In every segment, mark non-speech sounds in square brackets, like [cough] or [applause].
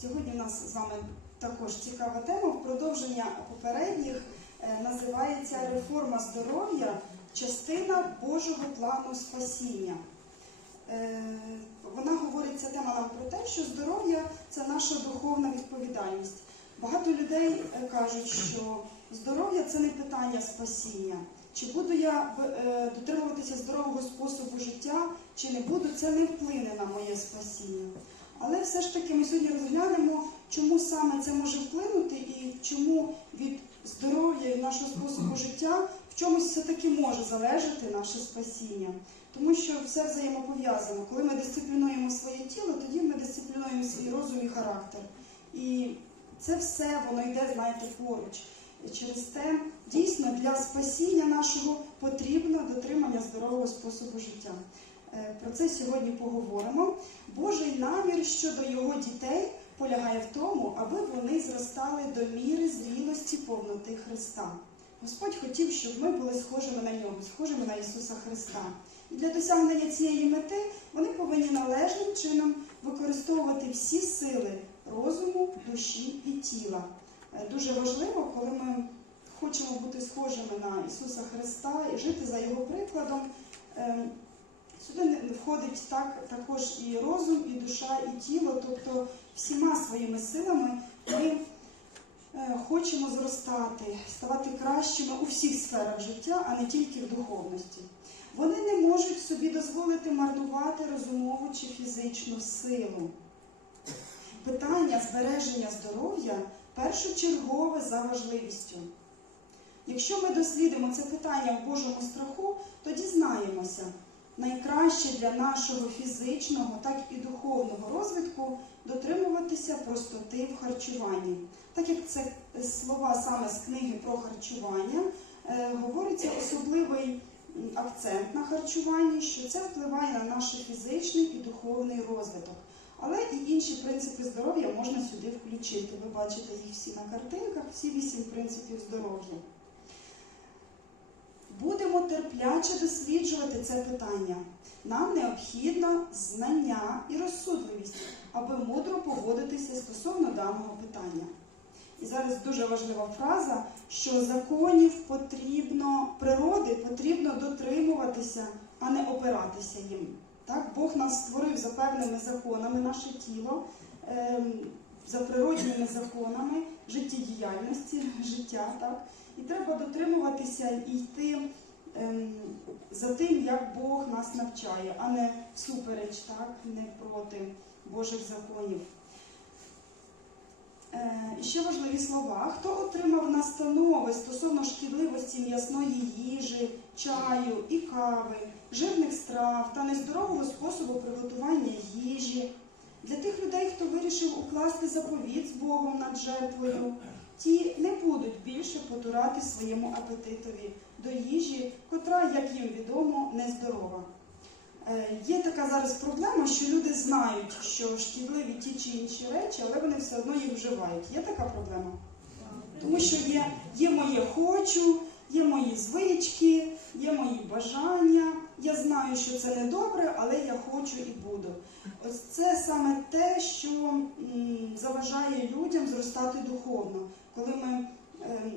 Сьогодні у нас з вами також цікава тема. В продовження попередніх е, називається Реформа здоров'я, частина Божого плану спасіння. Е, Вона говорить, ця тема нам про те, що здоров'я це наша духовна відповідальність. Багато людей е, кажуть, що здоров'я це не питання спасіння. Чи буду я дотримуватися здорового способу життя, чи не буду, це не вплине на моє спасіння. Але все ж таки ми сьогодні розглянемо, чому саме це може вплинути і чому від здоров'я і нашого способу життя в чомусь все-таки може залежати наше спасіння. Тому що все взаємопов'язано. Коли ми дисциплінуємо своє тіло, тоді ми дисциплінуємо свій розум і характер. І це все воно йде, знаєте, поруч. Через те дійсно для спасіння нашого потрібно дотримання здорового способу життя. Е, Про це сьогодні поговоримо. Божий намір щодо його дітей полягає в тому, аби вони зростали до міри зрілості повноти Христа. Господь хотів, щоб ми були схожими на нього, схожими на Ісуса Христа. І для досягнення цієї мети вони повинні належним чином використовувати всі сили розуму, душі і тіла. Е, Дуже важливо, коли ми хочемо бути схожими на Ісуса Христа і жити за Його прикладом. Сюди не входить так, також і розум, і душа, і тіло, тобто всіма своїми силами ми е, хочемо зростати, ставати кращими у всіх сферах життя, а не тільки в духовності. Вони не можуть собі дозволити марнувати розумову чи фізичну силу. Питання збереження здоров'я першочергове за важливістю. Якщо ми дослідимо це питання в Божому страху, то дізнаємося, найкраще для нашого фізичного, так і духовного розвитку дотримуватися простоти в харчуванні. Так як це слова саме з книги про харчування, е, говориться особливий акцент на харчуванні, що це впливає на наш фізичний і духовний розвиток. Але і інші принципи здоров'я можна сюди включити. Ви бачите їх всі на картинках, всі вісім принципів здоров'я. Будемо терпляче досліджувати це питання. Нам необхідно знання і розсудливість, аби мудро поводитися стосовно даного питання. І зараз дуже важлива фраза, що законів потрібно, природи потрібно дотримуватися, а не опиратися їм. Так? Бог нас створив за певними законами, наше тіло, ем, за природніми законами життєдіяльності, життя. Так? І треба дотримуватися і йти ем, за тим, як Бог нас навчає, а не всупереч, так? не проти Божих законів. Е, І ще важливі слова. Хто отримав настанови стосовно шкідливості м'ясної їжі, чаю і кави, жирних страв та нездорового способу приготування їжі? Для тих людей, хто вирішив укласти заповіт з Богом над жертвою, ті не будуть більше потурати своєму апетитові до їжі, котра, як їм відомо, нездорова. Е, Є така зараз проблема, що люди знають, що шкідливі ті чи інші речі, але вони все одно їх вживають. Є така проблема? Тому що є, є моє хочу, є мої звички, є мої бажання. Я знаю, що це не добре, але я хочу і буду. Ось це саме те, що заважає людям зростати духовно. Коли ми ем,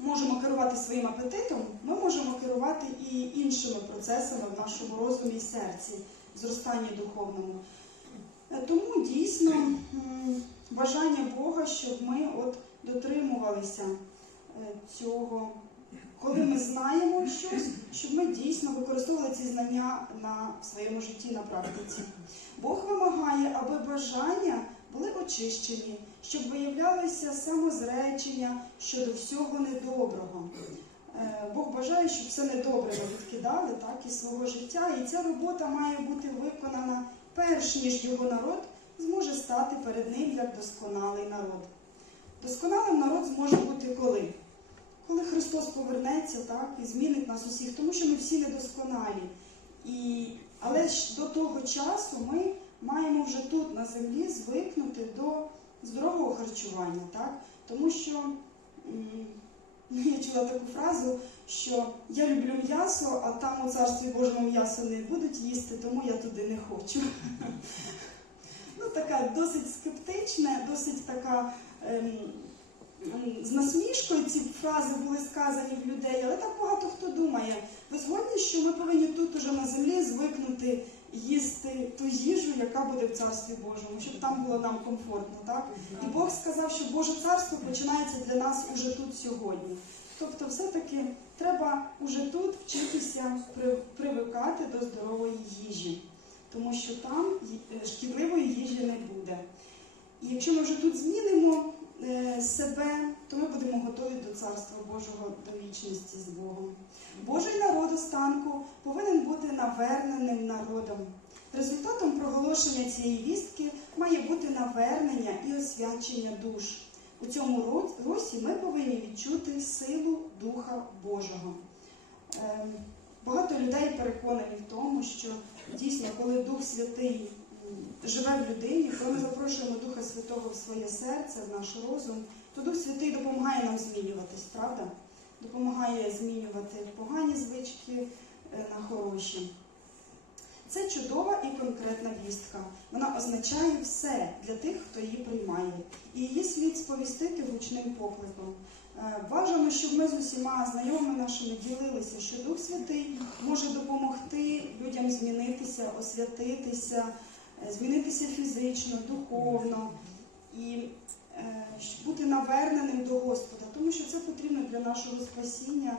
можемо керувати своїм апетитом, ми можемо керувати і іншими процесами в нашому розумі і серці, зростанні духовному. Е, Тому дійсно бажання Бога, щоб ми от дотримувалися е, цього. Коли ми знаємо щось, щоб ми дійсно використовували ці знання на своєму житті на практиці. Бог вимагає, аби бажання були очищені, щоб виявлялося самозречення щодо всього недоброго. Е, Бог бажає, щоб все недобре ми відкидали так, із свого життя, і ця робота має бути виконана перш ніж його народ зможе стати перед ним як досконалий народ. Досконалим народ зможе бути коли? Коли Христос повернеться так, і змінить нас усіх, тому що ми всі недосконалі. І, але ж до того часу ми маємо вже тут на землі звикнути до здорового харчування, так? тому що я чула таку фразу, що я люблю м'ясо, а там у царстві Божому м'ясо не будуть їсти, тому я туди не хочу. [laughs] Ну, така досить скептична, досить така ем, з насмішкою ці фрази були сказані в людей, але так багато хто думає. Ви згодні, що ми повинні тут уже на землі звикнути їсти ту їжу, яка буде в Царстві Божому, щоб там було нам комфортно, так? І Бог сказав, що Боже царство починається для нас уже тут сьогодні. Тобто, все-таки треба уже тут вчитися привикати до здорової їжі, тому що там е, шкідливої їжі не буде. І якщо ми вже тут змінимо себе, то ми будемо готові до Царства Божого до вічності з Богом. Божий народ останку повинен бути наверненим народом. Результатом проголошення цієї вістки має бути навернення і освячення душ. У цьому ро- росі ми повинні відчути силу Духа Божого. Ем, Багато людей переконані в тому, що дійсно, коли Дух Святий живе в людині, коли ми запрошуємо Духа Святого в своє серце, в наш розум, то Дух Святий допомагає нам змінюватись, правда? Допомагає змінювати погані звички е, на хороші. Це чудова і конкретна вістка. Вона означає все для тих, хто її приймає. І її слід сповістити гучним покликом. Е, Бажано, щоб ми з усіма знайомими нашими ділилися, що Дух Святий може допомогти людям змінитися, освятитися, змінитися фізично, духовно і е, бути наверненим до Господа, тому що це потрібно для нашого спасіння,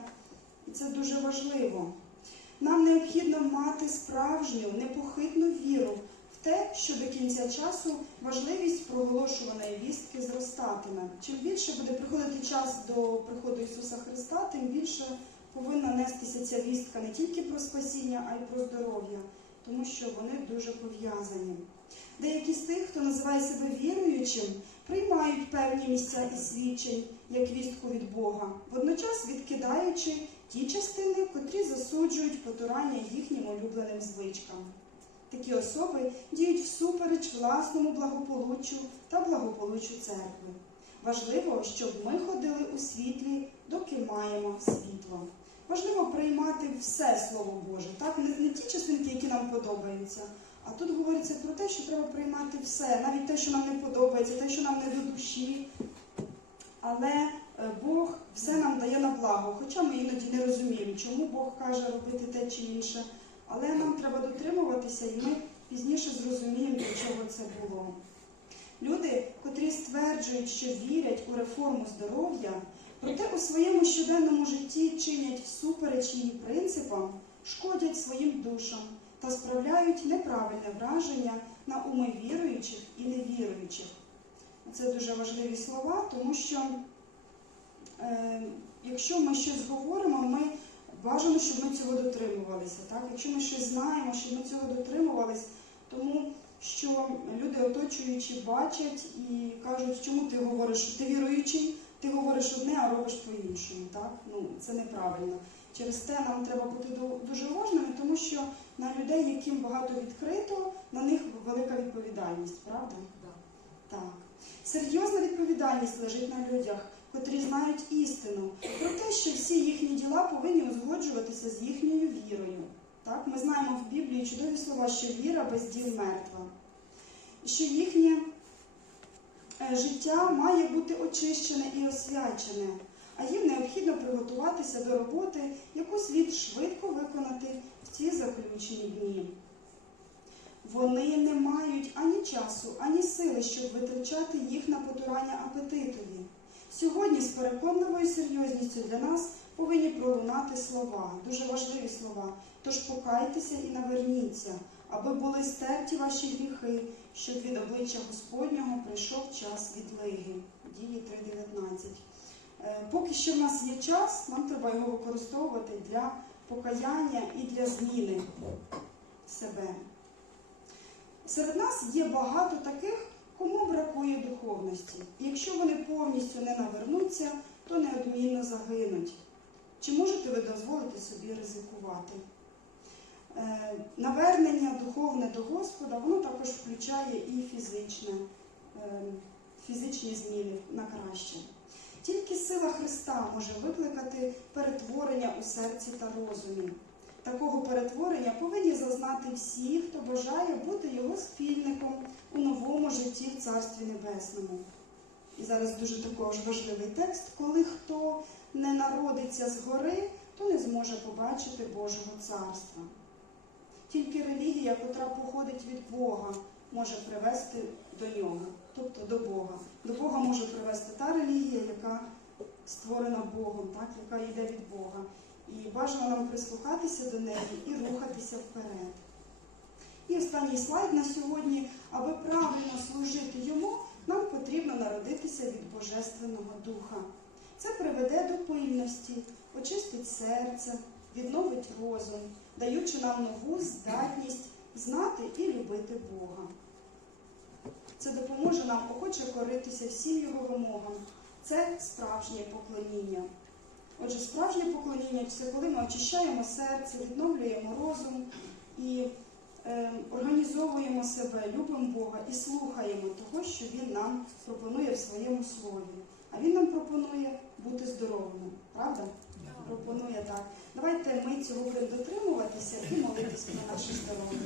і це дуже важливо. Нам необхідно мати справжню, непохитну віру в те, що до кінця часу важливість проголошуваної вістки зростатиме. Чим більше буде приходити час до приходу Ісуса Христа, тим більше повинна нестися ця вістка не тільки про спасіння, а й про здоров'я, тому що вони дуже пов'язані. Деякі з тих, хто називає себе віруючим, приймають певні місця і свідчень як вістку від Бога, водночас відкидаючи ті частини, котрі засуджують потурання їхнім улюбленим звичкам. Такі особи діють всупереч власному благополуччю та благополуччю церкви. Важливо, щоб ми ходили у світлі, доки маємо світло. Важливо приймати все Слово Боже, так? Не, не ті частинки, які нам подобаються. А тут говориться про те, що треба приймати все, навіть те, що нам не подобається, те, що нам не до душі. Але е, Бог все нам дає на благо, хоча ми іноді не розуміємо, чому Бог каже робити те чи інше. Але нам треба дотримуватися, і ми пізніше зрозуміємо, для чого це було. Люди, котрі стверджують, що вірять у реформу здоров'я, проте у своєму щоденному житті чинять всупереч її принципам, шкодять своїм душам та справляють неправильне враження на уми віруючих і невіруючих. Це дуже важливі слова, тому що е, якщо ми щось говоримо, ми бажано, щоб ми цього дотримувалися. Так? Якщо ми щось знаємо, щоб ми цього дотримувалися, тому що люди оточуючі бачать і кажуть, чому ти говориш, ти віруючий, ти говориш одне, а робиш по-іншому. Так? Ну, це неправильно. Через те нам треба бути дуже уважними, тому що на людей, яким багато відкрито, на них велика відповідальність, правда? Так. Серйозна відповідальність лежить на людях, котрі знають істину про те, що всі їхні діла повинні узгоджуватися з їхньою вірою. Так? Ми знаємо в Біблії чудові слова, що віра без діл мертва, що їхнє життя має бути очищене і освячене, а їм необхідно приготуватися до роботи, яку слід швидко виконати в ці заключені дні. Вони не мають ані часу, ані сили, щоб витрачати їх на потурання апетитові. Сьогодні з переконливою серйозністю для нас повинні пролунати слова, дуже важливі слова. Тож покайтеся і наверніться, аби були стерті ваші гріхи, щоб від обличчя Господнього прийшов час відлиги. Дії 3.19. Е, Поки що в нас є час, нам треба його використовувати для покаяння і для зміни себе. Серед нас є багато таких, кому бракує духовності. І якщо вони повністю не навернуться, то неодмінно загинуть. Чи можете ви дозволити собі ризикувати? Е, Навернення духовне до Господа, воно також включає і фізичне, е, фізичні зміни на краще. Тільки сила Христа може викликати перетворення у серці та розумі. Такого перетворення повинні зазнати всі, хто бажає бути його спільником у новому житті в Царстві Небесному. І зараз дуже також важливий текст, коли хто не народиться згори, то не зможе побачити Божого царства. Тільки релігія, котра походить від Бога, може привести до нього, тобто до Бога. До Бога може привести та релігія, яка створена Богом, так, яка йде від Бога. І бажано нам прислухатися до неї і рухатися вперед. І останній слайд на сьогодні. Аби правильно служити йому, нам потрібно народитися від Божественного Духа. Це приведе до пильності, очистить серце, відновить розум, даючи нам нову здатність знати і любити Бога. Це допоможе нам охоче коритися всім його вимогам. Це справжнє поклоніння. Отже, справжнє поклоніння це коли ми очищаємо серце, відновлюємо розум і е, організовуємо себе, любимо Бога і слухаємо того, що Він нам пропонує в своєму слові. А Він нам пропонує бути здоровими, правда? Пропонує так. Давайте ми цього будемо дотримуватися і молитись про наше здоров'я.